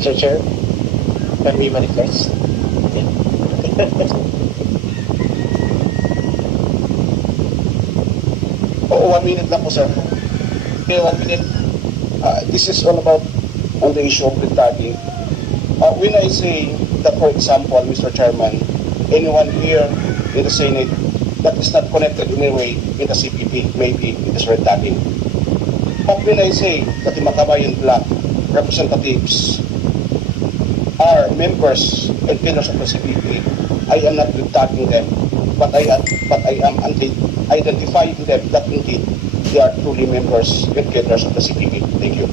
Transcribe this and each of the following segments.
Mr. Chair, can we manifest? Okay. Oh, 1 minute lang po, sir. Okay, 1 minute. This is all about on the issue of red tagging. When I say that, for example, Mr. Chairman, anyone here in the Senate that is not connected in any way in the CPP, maybe it is red tagging. But when I say that the Makabayan Black representatives are members and pillars of the CPP, I am not red tagging them, but I am identifying them that indeed they are truly members and pillars of the CPP. Thank you.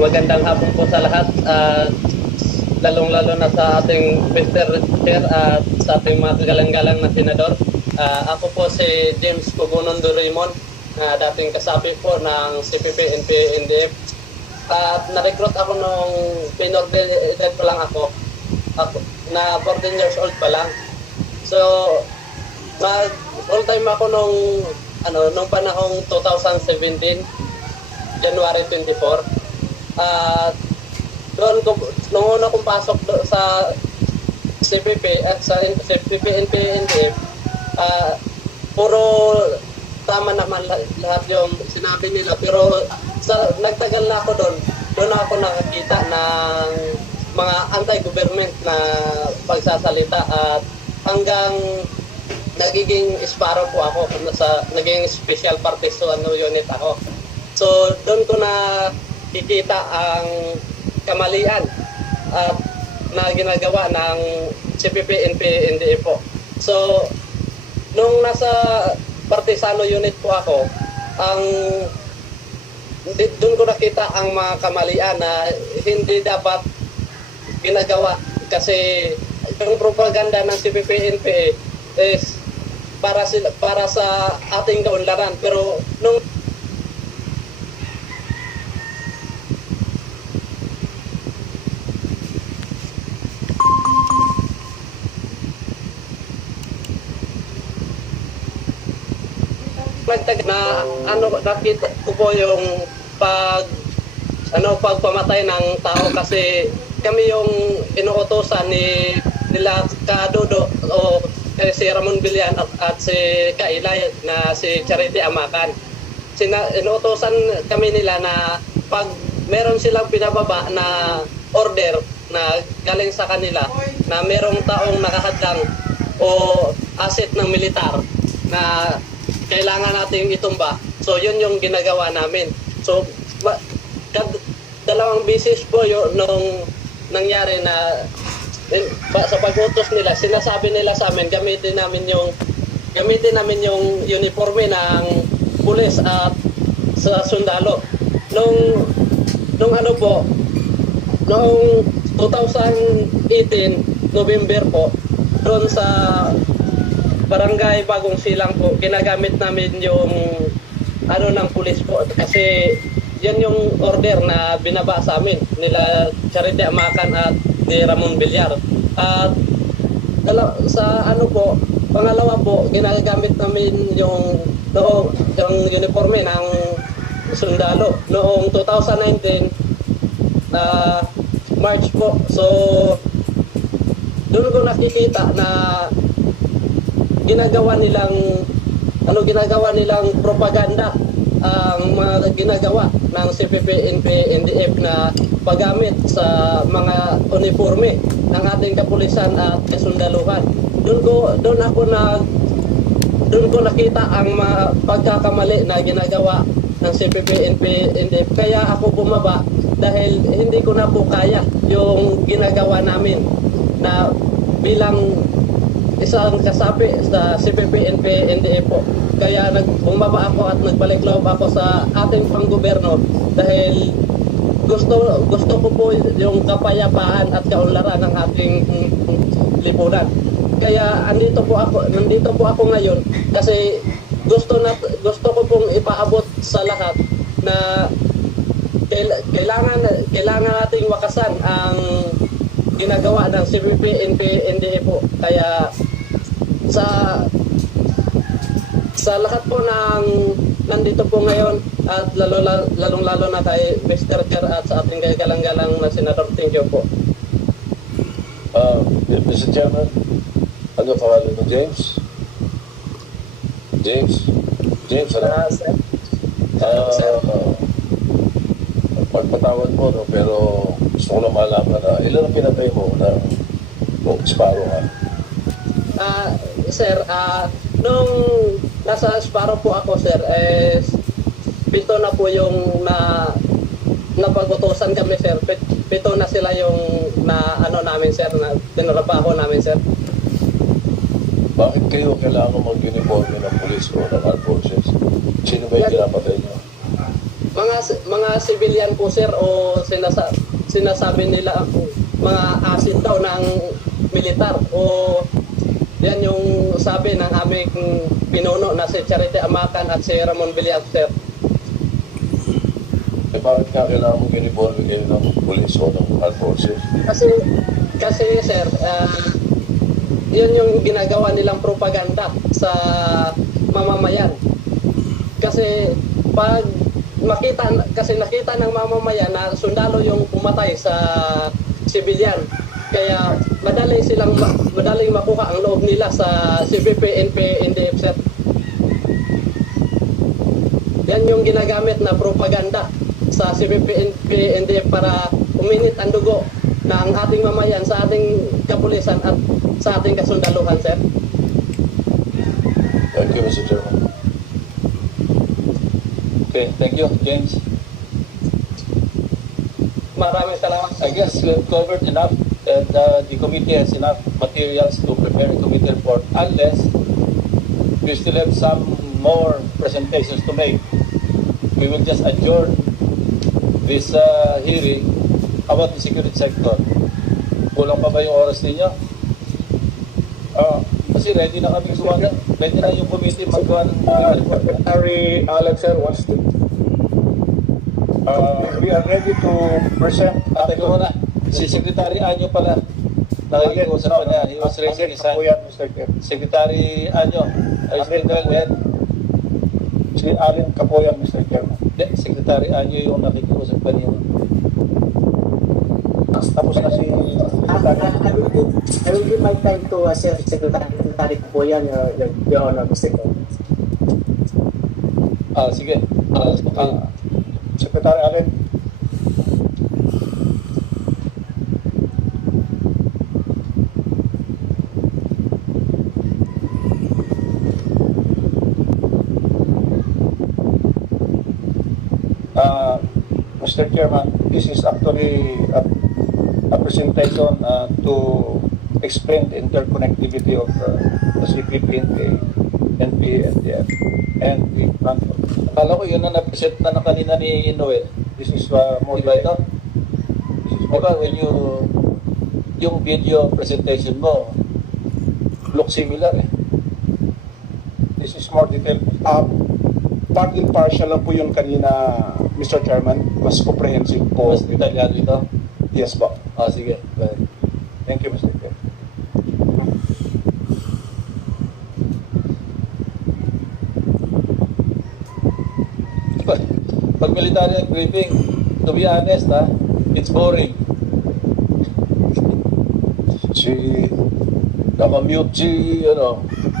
Magandang hapon po sa lahat, lalong-lalo na sa ating Mr. Chair at sa ating mga kagalang-galang na senador. Ako po si James Pugunon Doraemon, dating kasapi po ng CPP, NP, NDF. At na-recruit ako nung pinorder edad pa lang ako, na 14 years old pa lang. So, all time ako nung panahong 2017, January 24. Doon ko, nung una kong pasok sa CPP at sa CPP, NP, NDF, puro tama naman lahat yung sinabi nila, pero nagtagal na ako doon ako nakakita ng mga anti-government na pagsasalita at hanggang nagiging Sparrow po ako, naging special partisan unit ako. So doon ko na kikita ang kamalian at na ginagawa ng CPP, NP, NDF po. So nung nasa Partisano unit po ako, doon ko nakita ang mga kamalian na hindi dapat ginagawa, kasi yung propaganda ng CPP, NPA is para sa ating kaunlaran, pero nung na nakita ko po yung pagpamatay ng tao, kasi kami yung inuutosan nila Kadudo o si Ramon Villan at si Kailay na si Charity Amakan. Inuutosan kami nila na pag meron silang pinababa na order na galing sa kanila na merong taong nakahadlang o asset ng militar na kailangan natin itumba. So yun yung ginagawa namin. So dalawang beses po nung nangyari na sa pag-utos nila, sinasabi nila sa amin gamitin namin yung uniforme ng pulis at sa sundalo. Nung noong 2018 November po, doon sa Barangay Bagong Silang po, ginagamit namin yung ng pulis po, kasi yan yung order na binaba sa amin nila Charity Amakan at ni Ramon Villar. At pangalawa po, ginagamit namin yung uniforme ng sundalo noong 2019 March po. So doon ko nakikita na ginagawa nilang propaganda ang mga ginagawa ng CPP, NP, NDF na paggamit sa mga uniforme ng ating kapulisan at kasundaluhan. Doon ko nakita ang mga pagkakamali na ginagawa ng CPP, NP, NDF. Kaya ako bumaba dahil hindi ko na po kaya yung ginagawa namin na bilang isang kasapi sa CPP, NP, NDF po. Kaya bumaba ako at nagbalik loob ako sa ating panggoberno dahil gusto ko po yung kapayapaan at kaunlaran ng ating lipunan. Kaya nandito po ako ngayon kasi gusto ko pong ipaabot sa lahat na kailangan nating wakasan ang ginagawa ng CPP, NP, NDF po. Kaya sa lahat po ng nandito po ngayon at lalong-lalo na kay Mr. Chair at sa ating galang-galang na Senador. Thank you po. Mr. Chairman, ano pangalan mo? James? James? James, ano? Sir. Pagpatawad mo, no? Pero gusto ko lang malaman na ilan ang pinatay mo na Sparrow, ha? Sir, nung nasa Sparrow po ako, sir, pito na po yung napag-utosan kami, sir. Pito na sila yung namin, sir, na tinrabaho namin, sir. Bakit kayo kailangan mag-uniforme ng police o ng armed forces? Sino ba yung pinapatay niyo? Mga civilian po, sir, o sinasabi nila mga asid daw ng militar o yan yung sabi ng aming pinuno na si Charity Amakan at si Ramon Villar, sir. Bakit nga kailangan mag-uniforme kayo ng police o ng armed forces? Kasi sir, yun yung ginagawa nilang propaganda sa mamamayan. Kasi pag nakita ng mamamayan na sundalo yung pumatay sa civilian, kaya madaling makuha ang loob nila sa CPP, NP, NDF, sir. Yan yung ginagamit na propaganda sa CPP, NP, NDF para uminit ang dugo ng ating mamayan sa ating kapulisan at sa ating kasundaluhan, sir. Thank you, Mr. Chairman. Okay, thank you, James. Maraming salamat. I guess we have covered enough and the committee has enough materials to prepare a committee report unless we still have some more presentations to make. We will just adjourn this hearing about the security sector. Kulang pa ba yung oras ninyo? Kasi ready na kami gawa na. Ready na yung committee magawa ng report. Secretary Alex sir wants to. We are ready to present. Teka muna, si Secretary Anyo pala nakikiusap pa niya. He was raising his hand. Mr. Chair. Secretary Anyo, are you still there? Si Allen Capoyan, Mr. Chairman. Hindi, Secretary Anyo yung nakikiusap pa niya. Tapos na si I will give my time to Secretary po yan, Your Honor, Mr. Chair. Sige. Secretary Allen. Mr. Chairman, this is actually a presentation to explain the interconnectivity of the CPP, NP, NDF, and the plan. Akala ko yun na na-present na kanina ni Noel. This is more Diba ito? This is more Diba when yung video presentation mo look similar eh. This is more detailed. Part and partial lang po yun kanina, Mr. Chairman. Mas comprehensive po. Mas detalyado ito. Yes po. Sige. Thank you, Mr. Chair. Pag military briefing, to be honest it's boring. Nakamute si,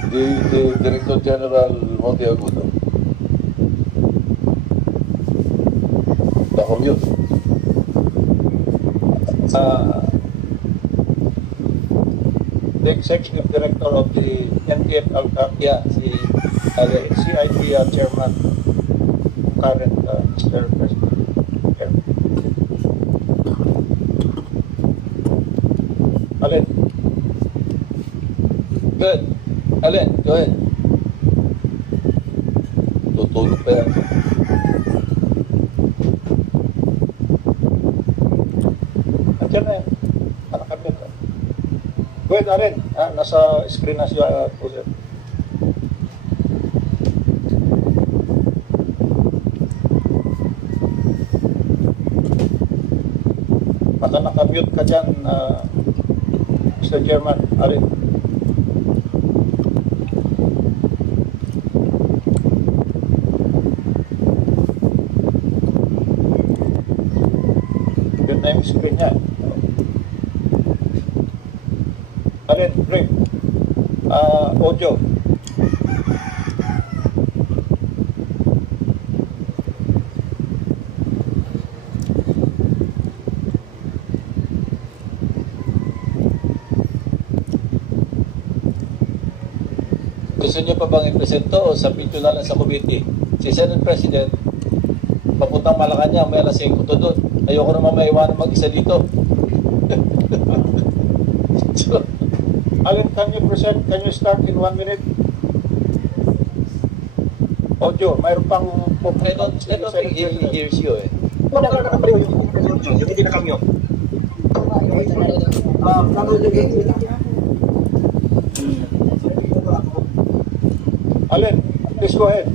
the Director General Monteagudo. Nakamute. The Executive Director of the NTF ALCAP, Yeah, si CIP Chairman, current Mr. President. Chairman. Alin? Good. Alin, go ahead. Tutulog pa yan. Andiyan na yan. Nakakabit. Go ahead, Alin. Nasa screen na siya po, sir. Baka nakamute ka dyan, Mr. Chairman. Alin. na yung screen niya. Alin, Rick. Audio. Gusto niyo pa bang ipresento o sabihin na lang sa committee? Si Senate President, papuntang Malacanang, may alas 5 to doon. Ayoko naman maiwanan mag-isa dito. So, Alin, can you start in 1 minute? Audio, mayroon pang... I don't think he hears you eh. Yung hindi nakamute. Alin, please go ahead.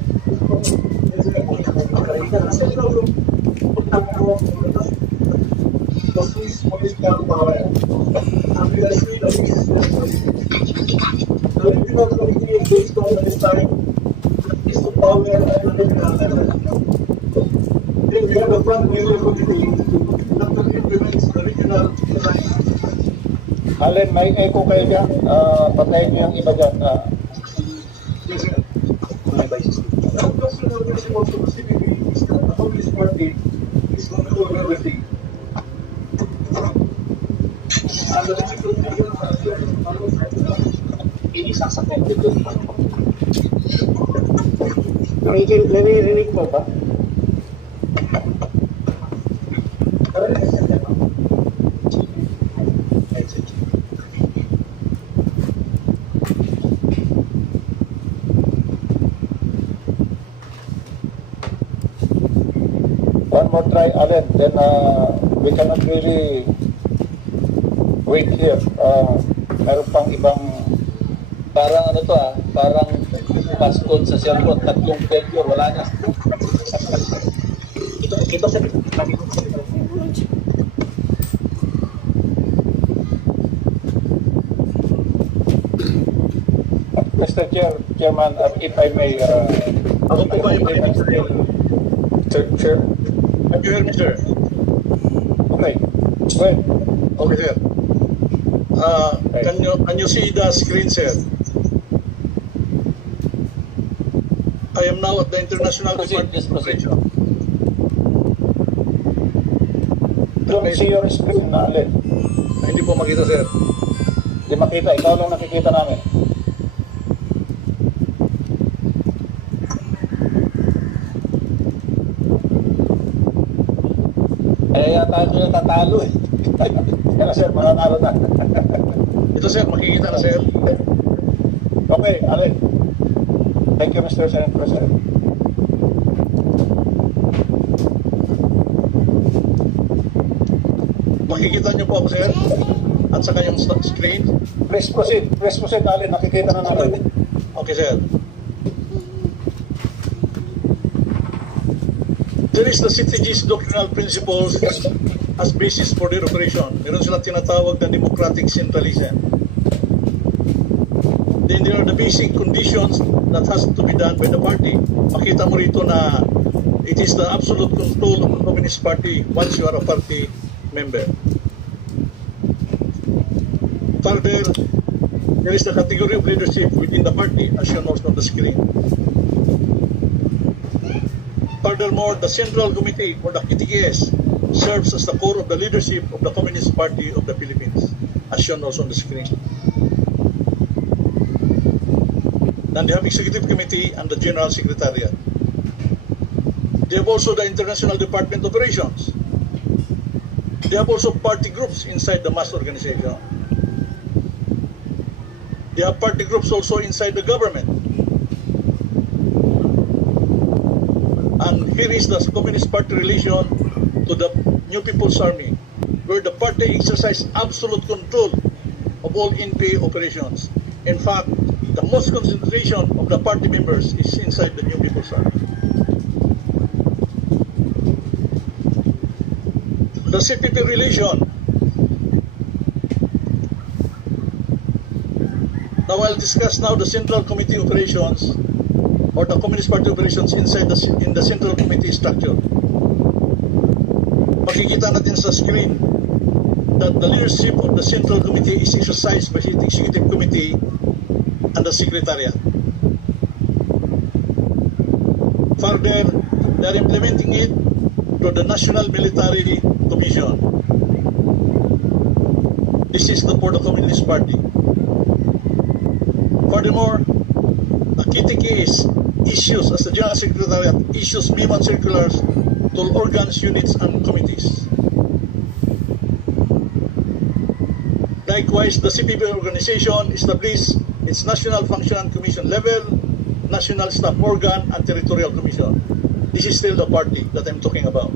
Alin, may echo kayo dyan. Patayin niyo yung iba dyan. Naririnig mo ba? One more try, Allen, then we cannot really wait here. Meron pang ibang, parang ano to parang passcode sa cellphone, tatlong failure, wala na. Ito sa Mr. Chairman, if I may, Ako po ba yung makinig sa iyo? Chair. Can you hear me, sir? Okay. Go ahead. Okay, sir. Can you see the screen, sir? I am now at the International Proceed, Department yes, of proceed. Operation. Don't see your screen na, Allen. Hindi po makita, sir. Hindi makita, ikaw lang nakikita namin. Yata ito natatalo eh. Kaya sir, mananalo na. Ito, sir, makikita na, sir. Okay, Allen. Thank you, Mr. Senate President. Makikita niyo po ako, sir. At saka yung screen. Please proceed, Allen. Nakikita na namin. Okay, sir. There is the CTG's doctrinal principles as basis for their operation. Meron silang tinatawag na democratic centralism. Then there are the basic conditions that has to be done by the party. Makita mo rito na it is the absolute control of the Communist Party once you are a party member. Further, there is the category of leadership within the party as shown also on the screen. Furthermore, the Central Committee, or the KTKS, serves as the core of the leadership of the Communist Party of the Philippines, as shown also on the screen. Then they have Executive Committee and the General Secretariat. They have also the International Department Operations. They have also party groups inside the mass organization. They have party groups also inside the government. And here is the Communist Party relation to the New People's Army, where the party exercises absolute control of all NPA operations. In fact, the most concentration of the party members is inside the New People's Army. The CPP relation. Now I'll discuss now the Central Committee operations, or the Communist Party operations inside in the Central Committee structure. makikita natin sa screen that the leadership of the Central Committee is exercised by the Executive Committee and the Secretariat. Further, they are implementing it to the National Military Commission. This is for the Communist Party. Furthermore, a KTK issues, as the General Secretariat, issues memo and circulars to all organs, units, and committees. Likewise, the CPP organization established its National Function and Commission level, National Staff Organ, and Territorial Commission. This is still the party that I'm talking about.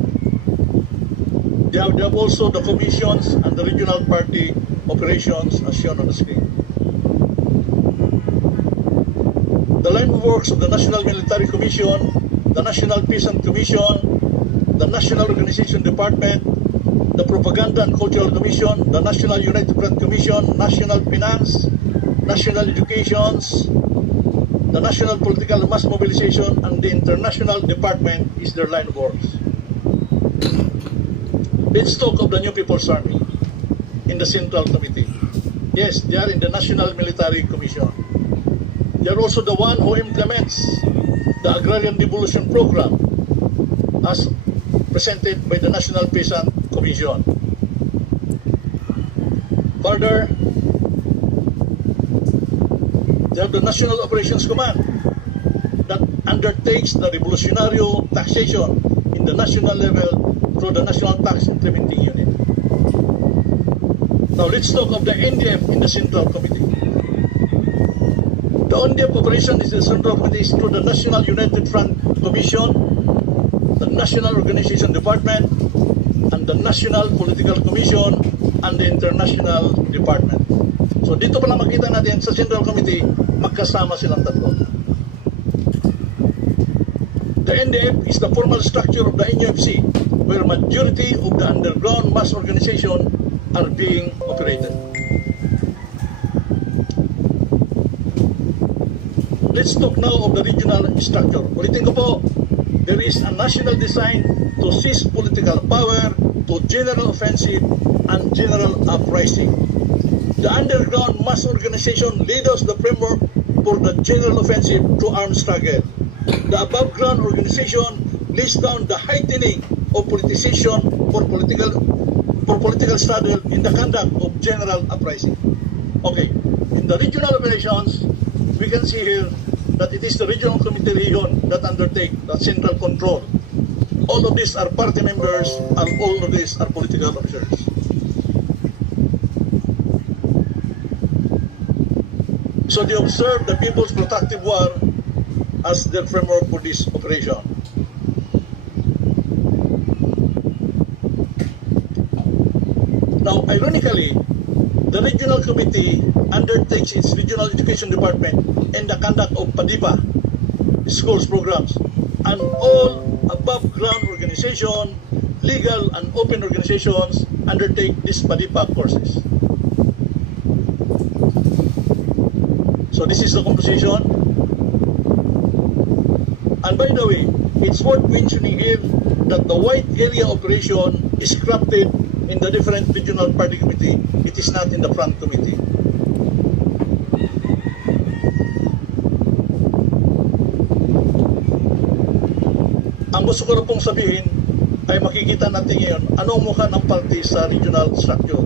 They have also the commissions and the regional party operations as shown on the screen. The line of works of the National Military Commission, the National Peasant Commission, the National Organization Department, the Propaganda and Cultural Commission, the National United Front Commission, National Finance, National Educations, the National Political Mass Mobilization, and the International Department is their line of works. Let's talk of the New People's Army in the Central Committee. Yes, they are in the National Military Commission. They are also the one who implements the Agrarian Devolution Program as presented by the National Peasant Commission. Further, they have the National Operations Command that undertakes the revolutionary taxation in the national level through the National Tax Implementing Unit. Now let's talk of the NDF in the Central Committee. The NDF operation is the Central Committee is through the National United Front Commission, the National Organization Department, and the National Political Commission, and the International Department. So dito pala makita natin sa Central Committee, magkasama silang tatlo. The NDF is the formal structure of the NUFC, where majority of the underground mass organization are being operated. Let's talk now of the regional structure. Ulitin ko po, there is a national design to seize political power, to general offensive and general uprising. The underground mass organization laid out the framework for the general offensive to armed struggle. The above ground organization lays down the heightening of politicization for political struggle in the conduct of general uprising. Okay, in the regional operations, we can see here that it is the regional committee region that undertake the central control. All of these are party members and all of these are political officers. So they observe the People's Protective War as their framework for this operation. Now, ironically, the regional committee undertakes its regional education department in the conduct of PADIPA schools programs, and all above ground organization, legal and open organizations undertake these PADIPA courses. So this is the composition. And by the way, it's worth mentioning here that the white area operation is crafted in the different regional party committee. It is not in the front committee. Ang gusto ko na pong sabihin ay makikita natin ngayon anong mukha ng party sa regional structure.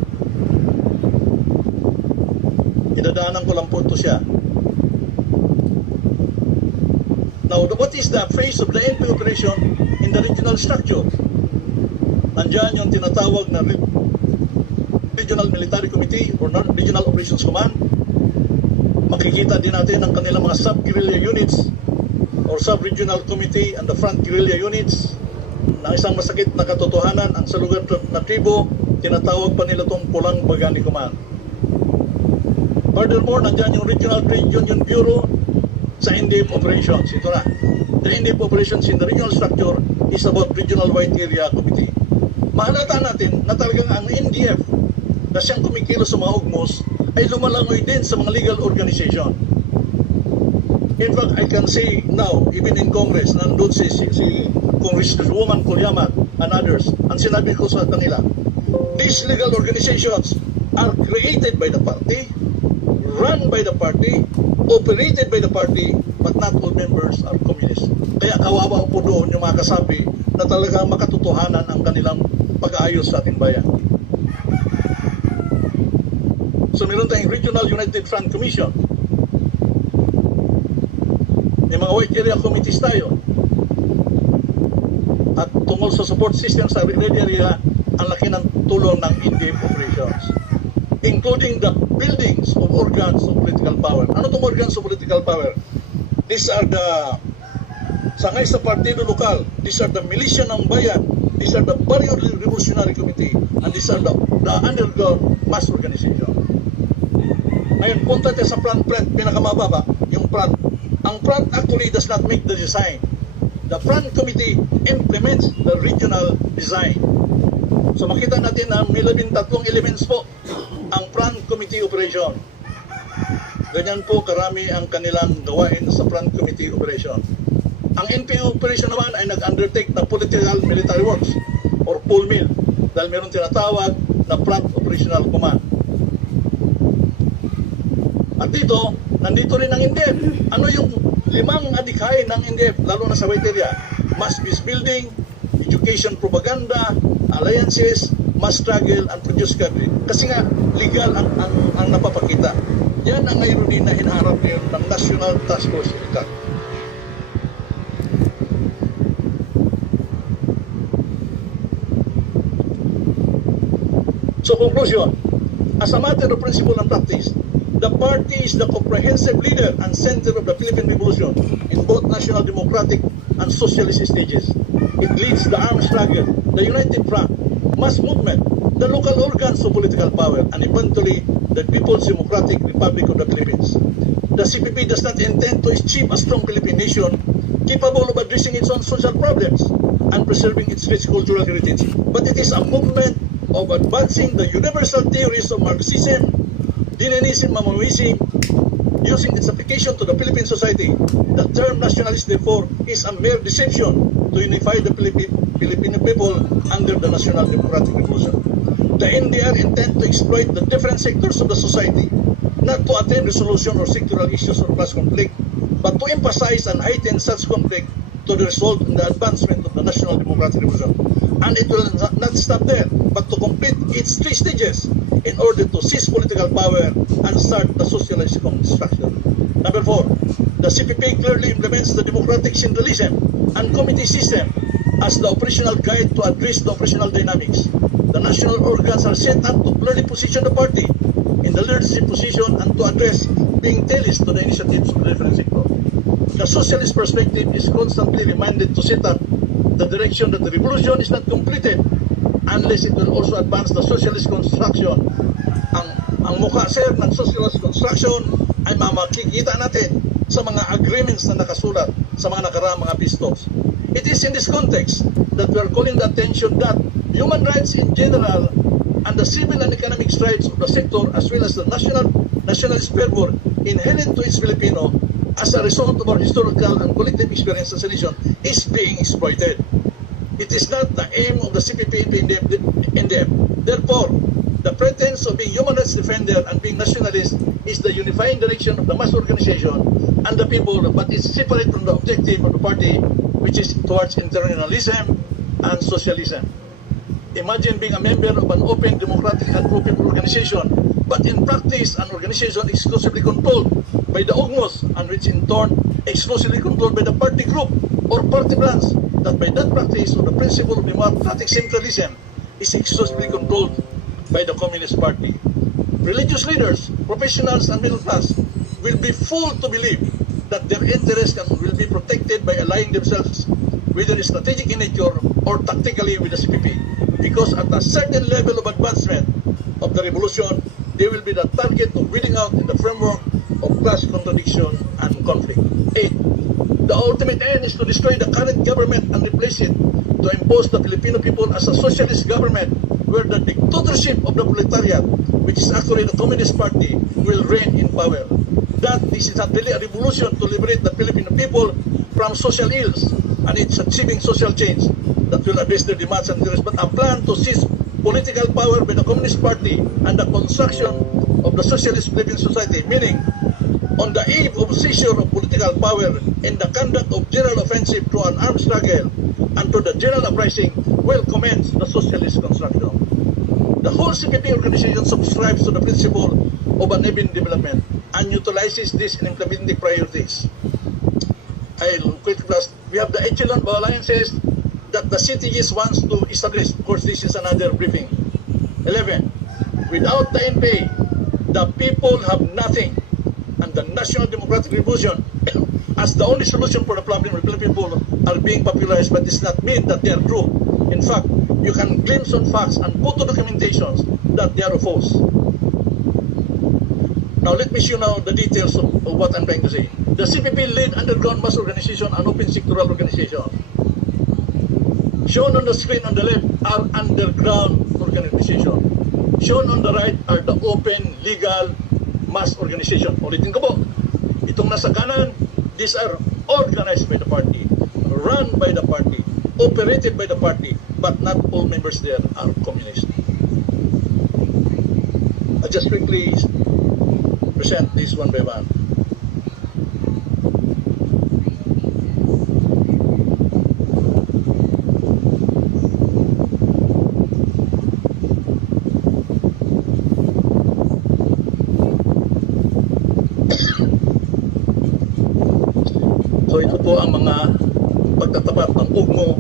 Idadaanan ko lang po ito siya. Now, what is the phase of the NP operation in the regional structure? Nandiyan yung tinatawag na Regional Military Committee or Regional Operations Command. Makikita din natin ang kanilang mga sub-guerrilla units or sub-regional committee and the front guerrilla units na isang masakit na katotohanan ang sa lugar na tribo, tinatawag pa nila itong Pulang Bagani Command. Furthermore, nandiyan yung Regional Trade Union Bureau sa NDF operations. Ito na. The NDF operations in the regional structure is about Regional White Area Committee. Mahalata natin na talagang ang NDF na siyang kumikilos sa mga ugmos ay lumalangoy din sa mga legal organization. In fact, I can say now, even in Congress, nandun si Congresswoman Kulyamat and others. Ang sinabi ko sa kanila, these legal organizations are created by the party, run by the party, operated by the party, but not all members are communists. Kaya kawawa po doon yung mga kasapi na talagang makatotohanan ang kanilang pag-aayos sa ating bayan. So meron tayong Regional United Front Commission. May mga white area committees tayo. At tungkol sa support system sa red area, ang laki ng tulong ng NDF operations, including the buildings of organs of political power. Ano itong organs of political power? These are the sangay sa partido lokal, these are the militia ng bayan, these are the Barrio Revolutionary Committee, and these are the underground mass organization. Ngayon, punta tayo sa front, pinakamababa, yung front. Ang front actually does not make the design. The front committee implements the regional design. So makita natin na may 13 elements po ang front committee operation. Ganyan po karami ang kanilang gawain sa front committee operation. Ang NPO operation naman ay nag-undertake ng political military works or full mill dahil meron tinatawag na front operational command. At dito, nandito rin ang INDEF. Ano yung 5 adhikain ng INDEF, lalo na sa white area? Mass peace building, education propaganda, alliances, mass struggle, and produce cadre. Kasi nga, legal ang napapakita. Yan ang ngayon din na hinaharap ngayon ng National Task Force ICAC. So conclusion, as a matter of principle and practice, the party is the comprehensive leader and center of the Philippine Revolution in both national democratic and socialist stages. It leads the armed struggle, the united front, mass movement, the local organs of political power, and eventually the People's Democratic Republic of the Philippines. The CPP does not intend to achieve a strong Philippine nation capable of addressing its own social problems and preserving its rich cultural heritage, but it is a movement of advancing the universal theories of Marxism, Leninism, Maoism, using its application to the Philippine society. The term nationalist, therefore, is a mere deception to unify the Filipino people under the National Democratic Revolution. The NDR intend to exploit the different sectors of the society, not to attain resolution or sectoral issues or class conflict, but to emphasize and heighten such conflict to the result in the advancement of the National Democratic Revolution. And it will not stop there, but to complete its 3 stages in order to seize political power and start the socialist construction. Number 4, the CPP clearly implements the democratic centralism and committee system as the operational guide to address the operational dynamics. The national organs are set up to clearly position the party in the leadership position and to address being tailored to the initiatives of the different sectors. The socialist perspective is constantly reminded to set up the direction that the revolution is not completed unless it will also advance the socialist construction. Ang mukha, sir, ng socialist construction ay makikita natin sa mga agreements na nakasulat sa mga nakaraang mga peace talks. It is in this context that we are calling the attention that human rights in general and the civil and economic rights of the sector as well as the nationalist fervor inherent to its Filipino as a result of our historical and collective experience as a nation is being exploited. It is not the aim of the CPP and NDF. Therefore, the pretense of being human rights defender and being nationalist is the unifying direction of the mass organization and the people, but it's separate from the objective of the party, which is towards internationalism and socialism. Imagine being a member of an open, democratic, and pro-people organization, but in practice, an organization exclusively controlled by the UGMOS, and which in turn exclusively controlled by the party group or party branch, that by that practice of the principle of democratic centralism is exclusively controlled by the Communist Party. Religious leaders, professionals, and middle class will be fooled to believe that their interests will be protected by allying themselves, whether strategic in nature or tactically, with the CPP. Because at a certain level of advancement of the revolution, they will be the target of weeding out in the framework of class contradiction and conflict. 8. The ultimate end is to destroy the current government and replace it, to impose the Filipino people as a socialist government where the dictatorship of the proletariat, which is actually the Communist Party, will reign in power. That this is not really a revolution to liberate the Filipino people from social ills, and it's achieving social change that will address their demands and interests, but a plan to seize political power by the Communist Party and the construction of the socialist Philippine society, meaning on the eve of seizure of political power in the conduct of general offensive to an armed struggle and to the general uprising will commence the socialist construction. The whole CPP organization subscribes to the principle of uneven development and utilizes this in implementing priorities. I'll quickly plus. We have the echelon of alliances that the CTGs wants to establish. Of course, this is another briefing. 11. Without the NPA, the people have nothing, and the National Democratic Revolution as the only solution for the problem of the people are being popularized, but it's not mean that they are true. In fact, you can glimpse on facts and photo documentations that they are false. Now let me show now the details of what I'm trying to say. The CPP led underground mass organization and open sectoral organization. Shown on the screen on the left are underground organization. Shown on the right are the open legal mass organization. Ulitin ko po, itong nasa kanan, these are organized by the party, run by the party, operated by the party, but not all members there are communist. I just quickly present this one by one. So ito po ang mga pagtatapat ng ugmo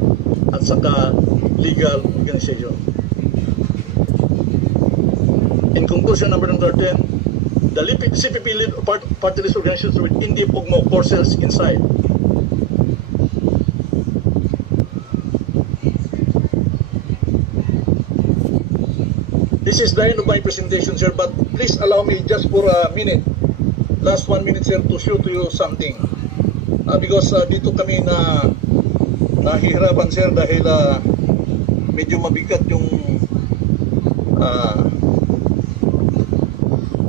at saka legal organization. In conclusion, number 13, the CPP lead party list organizations with in-deep ugmo courses inside. This is the end of my presentation, sir, but please allow me just for a minute, last 1 minute, sir, to show to you something. Because dito kami na nahihirapan, sir, dahil medyo mabigat yung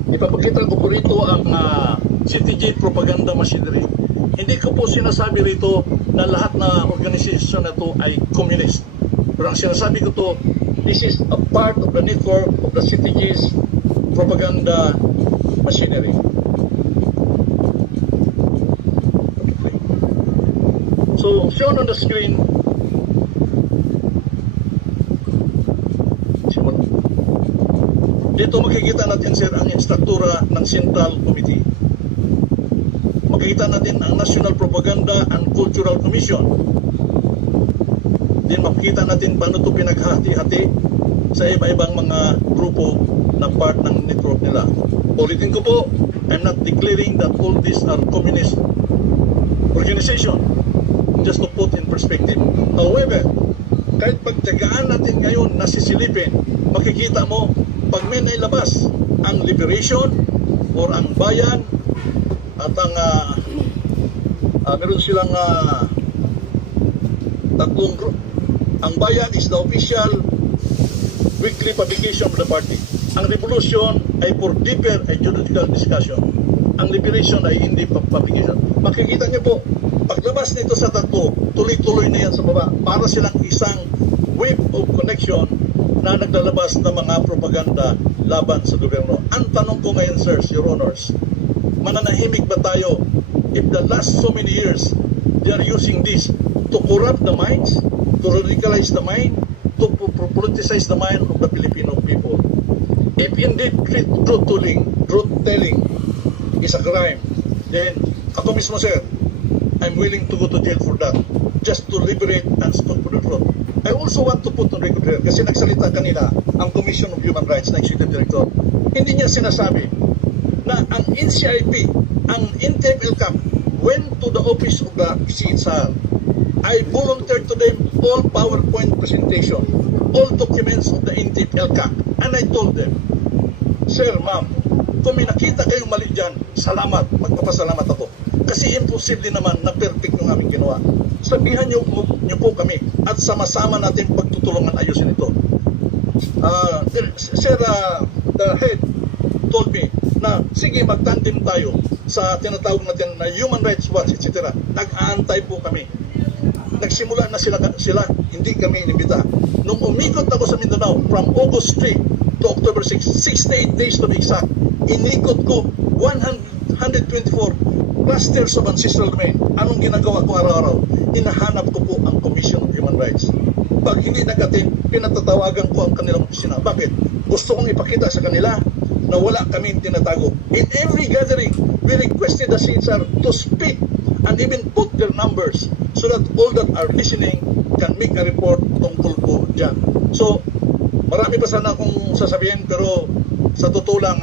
ipapakita ko po rito ang CTG propaganda machinery. Hindi ko po sinasabi rito na lahat na organisasyon na ito ay communist. Pero ang sinasabi ko to, this is a part of the network of the CTG's propaganda machinery. So, shown on the screen, dito makikita natin, sir, ang instruktura ng Central Committee. Makikita natin ang National Propaganda and Cultural Commission. Then makikita natin paano ito pinaghati-hati sa iba-ibang mga grupo na part ng network nila. Ulitin ko po, I'm not declaring that all these are communist organization. Just to put in perspective. However, kahit pagtyagaan natin ngayon nasisilipin, makikita mo, pag may nailabas ang liberation or ang bayan at ang meron silang tatlong group. Ang bayan is the official weekly publication of the party. Ang revolution ay for deeper ideological discussion. Ang liberation ay hindi publication. Makikita niyo po, paglabas nito sa tatlo, tuloy-tuloy na yan sa baba. Para silang isang wave of connection na naglalabas ng mga propaganda laban sa gobyerno. Ang tanong ko ngayon, sirs, your honors, mananahimik ba tayo if the last so many years they are using this to corrupt the minds, to radicalize the mind, to politicize the mind of the Filipino people? If indeed truth-telling is a crime, then ako mismo, sir, I'm willing to go to jail for that, just to liberate and stand for the truth. I also want to put on record here, kasi nagsalita kanina ang Commission of Human Rights na Executive Director. Hindi niya sinasabi na ang NCIP, ang NTF-ELCAP went to the office of the CSR. I volunteered to them all PowerPoint presentation, all documents of the NTF-ELCAP, and I told them, sir, ma'am, kung may nakita kayong mali dyan, salamat, magpapasalamat ako. Kasi imposible naman na perfect yung aming ginawa. Sabihan niyo po kami at sama-sama natin pagtutulungan ayusin ito. Sir, the head told me na sige, magtandem tayo sa tinatawag natin na Human Rights Watch, etc. Nag-aantay po kami. nagsimula na sila, hindi kami inimbita. Nung umikot ako sa Mindanao, from August 3 to October 6, 68 days to be exact, inikot ko 124 clusters of ancestral domain. Anong ginagawa ko araw-araw? Hinahanap ko po ang Commission of Human Rights. Pag hindi nag-attend, pinatatawagan ko ang kanilang opisina. Bakit? Gusto kong ipakita sa kanila na wala kaming tinatago. In every gathering, we requested the CSR to speak and even put their numbers so that all that are listening can make a report tungkol po dyan. So, marami pa sana akong sasabihin, pero sa totoo lang,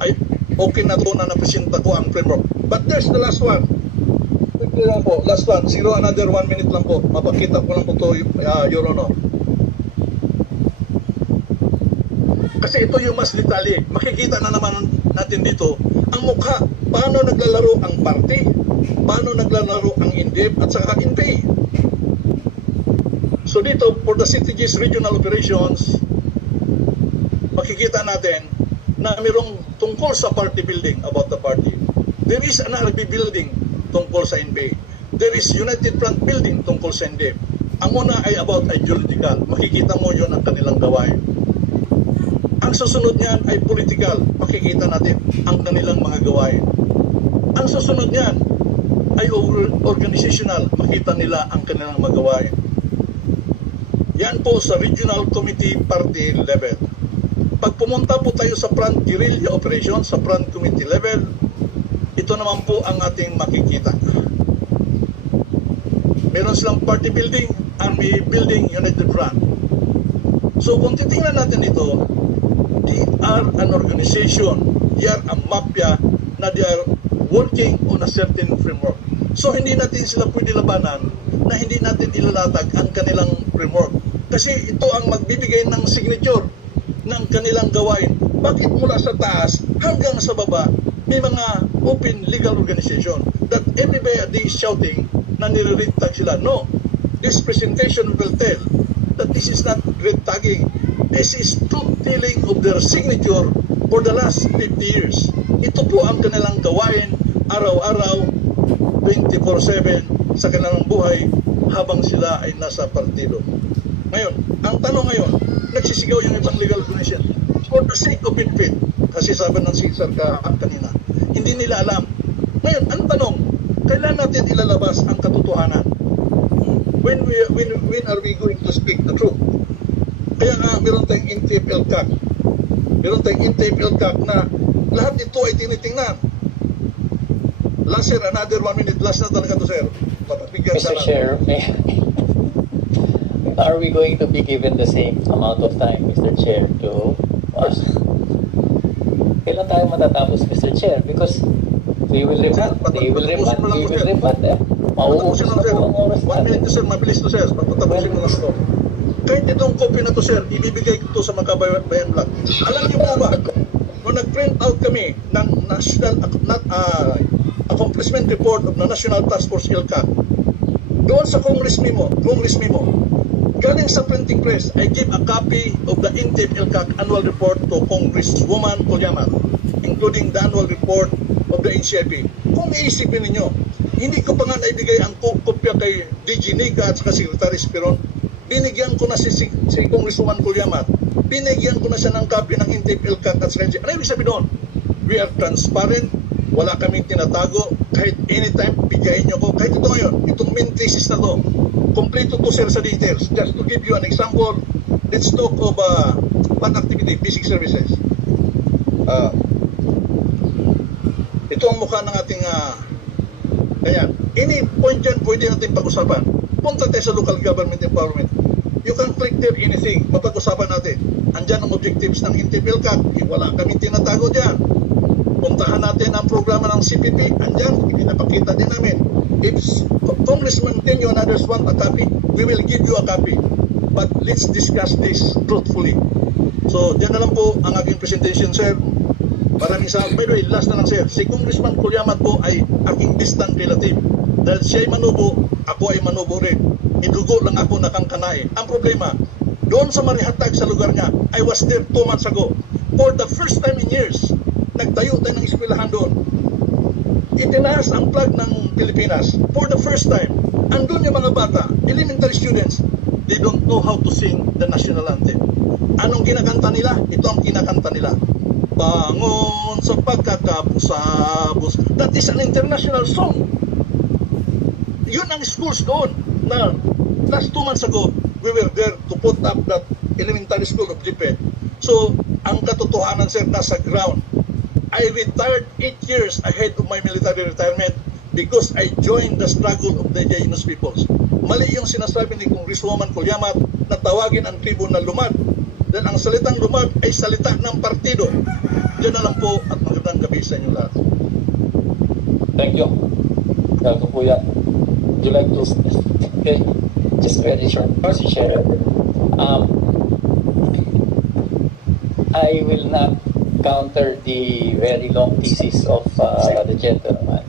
ay okay na to na napresenta ko ang framework. But there's the last one. Quickly lang po, last one. Zero, another 1 minute lang po. Mapakita ko lang po to, Your Honor. Kasi ito yung mas detalye. Makikita na naman natin dito ang mukha. Paano naglalaro ang party, paano naglalaro ang INDEP at saka INPE. So dito, for the CTG's regional operations, makikita natin na mayroong tungkol sa party building, about the party. There is an RB building tungkol sa INPE. There is United Front building tungkol sa INDEP. Ang una ay about ideological. Makikita mo yun ang kanilang gawain. Ang susunod niyan ay political. Makikita natin ang kanilang mga gawain. Ang susunod niyan ay organizational. Makita nila ang kanilang mga gawain. Yan po sa regional committee party level. Pag pumunta po tayo sa front guerrilla operation, sa front committee level, ito naman po ang ating makikita. Meron silang party building, army building, united front. So kung titingnan natin ito, they are an organization, they are a mafia na they are working on a certain framework. So hindi natin sila pwede labanan na hindi natin ilalatag ang kanilang framework. Kasi ito ang magbibigay ng signature ng kanilang gawain. Bakit mula sa taas hanggang sa baba may mga open legal organization that everybody is shouting na nire-red tag sila? No, this presentation will tell that this is not red tagging. This is truth telling of their signature for the last 50 years. Ito po ang kanilang gawain araw-araw, 24/7 sa kanilang buhay habang sila ay nasa partido. Ngayon, ang tanong ngayon, nagsisigaw yung ibang legal organization for the sake of benefit. Kasi sabi ng Cesar kanina, hindi nila alam. Ngayon, ang tanong, kailan natin ilalabas ang katotohanan? When are we going to speak the truth? Kaya nga, meron tayong NTF-LCAC. Meron tayong NTF-LCAC na lahat ito ay tinitingnan. Last, sir, another 1 minute. Last na talaga to, sir. Mr. Chair, are we going to be given the same amount of time, Mr. Chair, to kailan tayo matatapos, Mr. Chair? Because we will rebut. They will rebut. We will rebut. Mauubos na po ang oras 1 minute to, sir. Mabilis to, sir. Pagpatapusin mo lang ito. Kahit itong copy na to, sir, ibibigay ko to sa Makabayan Vlog. Alam niyo po ba, nung nag-print out kami ng National Accomplishment Report of the National Task Force ILCAC, doon sa Congress memo, galing sa printing press, I give a copy of the NTF-LCAC annual report to Congresswoman Colyamat, including the annual report of the NCIP. Kung iisipin ninyo, hindi ko pa nga naibigay ang kopya kay DG Nica at saka Secretary Spiron. Binigyan ko na si Congresswoman Colyamat. Binigyan ko na siya ng copy ng NTF-LCAC at saka NCIP. Ano yung sabi doon? We are transparent. Wala kaming tinatago. Kahit anytime, bigayin nyo ko. Kahit ito ngayon, itong main thesis na to, kompleto to, sir, sa details. Just to give you an example, let's talk of one activity, basic services. Ito ang mukha ng ating ganyan. Any point dyan, pwede natin pag-usapan. Punta tayo sa local government empowerment. You can click there anything. Mapag-usapan natin. Andyan ang objectives ng NTF-LCAC. Wala kami tinatago dyan. Puntahan natin ang programa ng CPP. Andyan, pinapakita din namin. If Congressman Tenyo and others want a copy, we will give you a copy. But let's discuss this truthfully. So, dyan na lang po ang aking presentation, sir. Maraming salamat. By the way, last na lang, sir. Si Congressman Colyamat po ay aking distant relative. Dahil siya ay manubo, ako ay manubo rin. Idugo lang ako nakangkanay. Ang problema, doon sa Marihatag sa lugar niya, I was there 2 months ago. For the first time in years, nagtayo tayo ng eskwelahan doon. Itinaas ang flag ng Pilipinas for the first time. andun yung mga bata, elementary students, they don't know how to sing the national anthem. Anong kinakanta nila? Ito ang kinakanta nila. Bangon sa pagkakabusabos. That is an international song. Yun ang schools doon. Na last 2 months ago, we were there to put up that elementary school of Jipe. So, ang katotohanan, sir, nasa ground. I retired 8 years ahead of my military retirement because I joined the struggle of the indigenous peoples. Mali yung sinasabi ni Congresswoman Colyamat na tawagin ang tribo na lumad. Dahil ang salitang lumad ay salita ng partido. Diyan na lang po at magandang gabi sa inyo lahat. Thank you. Welcome po yan. Would you like to... Okay. Just very short, Mr. Chair. I will not counter the very long thesis of the gentleman.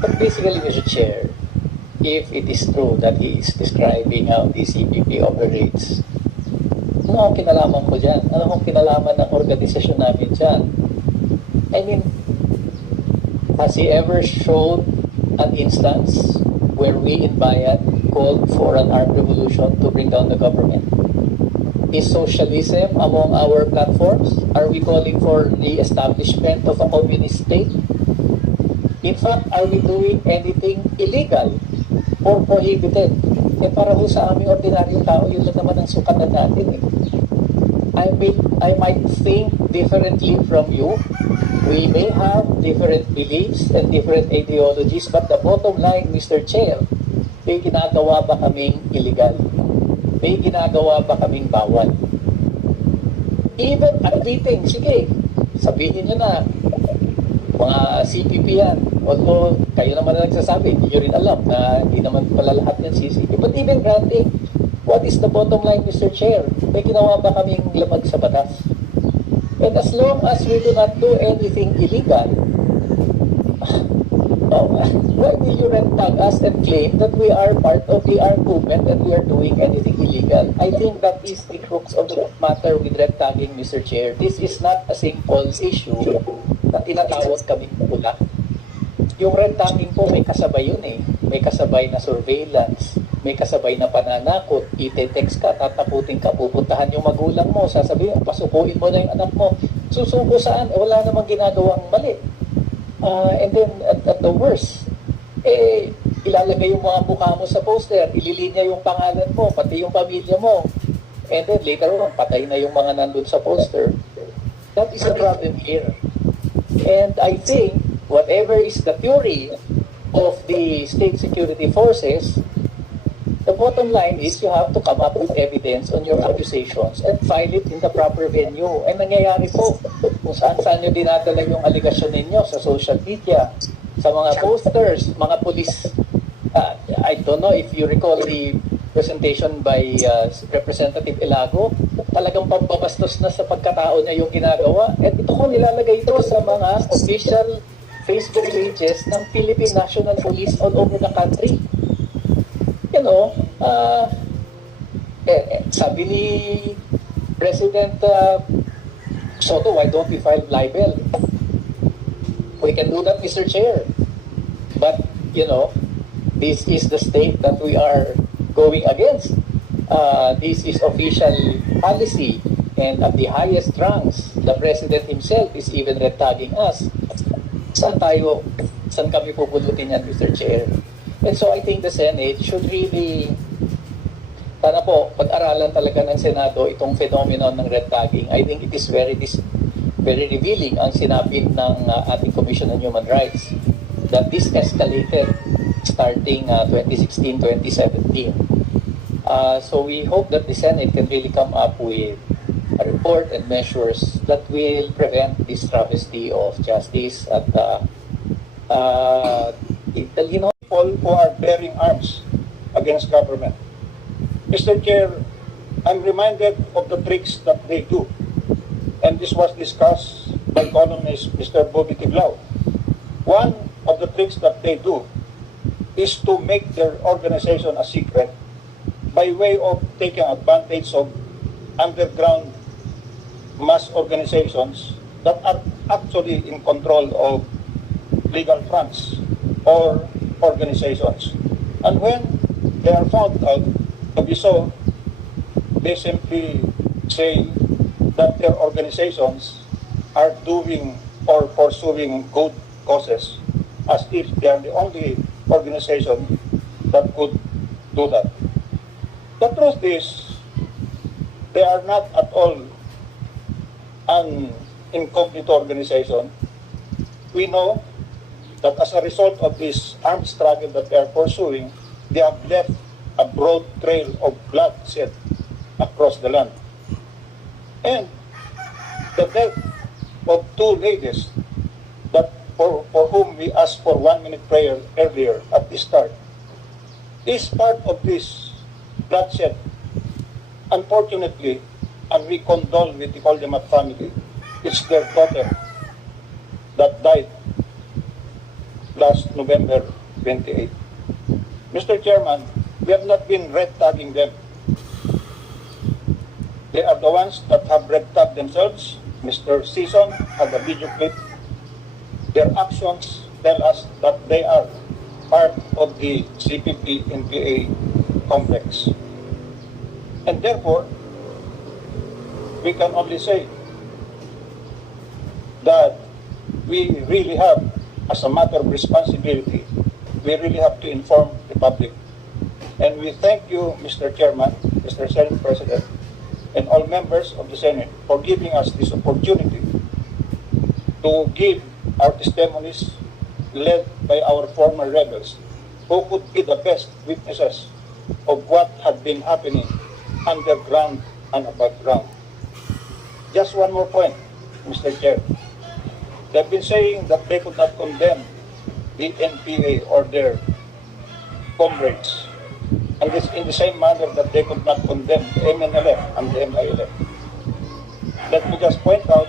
But basically, Mr. Chair, if it is true that he is describing how the CPP operates, ano ang kinalaman ko dyan? Ano ang kinalaman ng organisasyon namin dyan? I mean, has he ever showed an instance where we in Bayan called for an armed revolution to bring down the government? Is socialism among our platforms? Are we calling for the establishment of a communist state? In fact, are we doing anything illegal or prohibited? Eh para ho sa aming ordinaryong tao, yun lang naman ang sukatan natin eh. I might think differently from you. We may have different beliefs and different ideologies, but the bottom line, Mr. Chair, may ginagawa ba kaming illegal? May ginagawa ba kaming bawal? Even admitting, sige, sabihin nyo na, mga CPP yan. Although, kayo naman na nagsasabi, hindi nyo rin alam na hindi naman pala lahat ng CCP. But even granting, what is the bottom line, Mr. Chair? May ginawa ba kaming lamag sa batas? And as long as we do not do anything illegal, why will you red tag us and claim that we are part of the armed movement and we are doing anything illegal? I think that is the crux of the matter with red tagging, Mr. Chair. This is not a simple issue na tinatawag kaming pula. Yung red tagging po, may kasabay yun eh. May kasabay na surveillance, may kasabay na pananakot, ite-text ka, tatakutin ka, pupuntahan yung magulang mo, sasabihin, pasukuin mo na yung anak mo. Susuko saan? Wala namang ginagawang mali. And then, at the worst, ilalagay yung mga mukha mo sa poster, ililinya yung pangalan mo, pati yung pamilya mo. And then, later on, patay na yung mga nandun sa poster. That is the problem here. And I think, whatever is the theory of the state security forces, the bottom line is you have to come up with evidence on your accusations and file it in the proper venue. And nangyayari po, kung saan-saan nyo dinadala yung aligasyon ninyo sa social media, sa mga posters, mga police. I don't know if you recall the presentation by Representative Ilago, talagang pambabastos na sa pagkatao niya yung ginagawa. At ito ko nilalagay ito sa mga official Facebook pages ng Philippine National Police all over the country. You know, sabi ni President Soto, why don't we file libel? We can do that, Mr. Chair. But, you know, this is the state that we are going against. This is official policy. And at the highest ranks, the President himself is even red-tagging us. Saan kami pupulutin yan, Mr. Chair? And so I think the Senate should really, sana po, pag-aralan talaga ng Senado itong phenomenon ng red tagging. I think it is very revealing ang sinabi ng ating Commission on Human Rights that this escalated starting 2016-2017. So we hope that the Senate can really come up with a report and measures that will prevent this travesty of justice at you know, people who are bearing arms against government. Mr. Chair, I'm reminded of the tricks that they do. And this was discussed by columnist Mr. Bobby Tiglao. One of the tricks that they do is to make their organization a secret by way of taking advantage of underground mass organizations that are actually in control of legal fronts or organizations. And when they are found out to be so, they simply say that their organizations are doing or pursuing good causes, as if they are the only organization that could do that. The truth is, they are not at all an incognito organization. We know that as a result of this armed struggle that they are pursuing, they have left a broad trail of bloodshed across the land. And the death of two ladies that for whom we asked for 1 minute prayer earlier at the start is part of this bloodshed. Unfortunately, and we condole with the Coldemat family, it's their daughter that died last November 28. Mr. Chairman, we have not been red tagging them. They are the ones that have red tagged themselves. Mr. Season had a video clip. Their actions tell us that they are part of the CPP-NPA complex. And therefore, we can only say that we really have, as a matter of responsibility, we really have to inform the public. And we thank you, Mr. Chairman, Mr. Senate President, and all members of the Senate for giving us this opportunity to give our testimonies led by our former rebels, who could be the best witnesses of what had been happening underground and above ground. Just one more point, Mr. Chair. They've been saying that they could not condemn the NPA or their comrades, and this in the same manner that they could not condemn the MNLF and the MILF. Let me just point out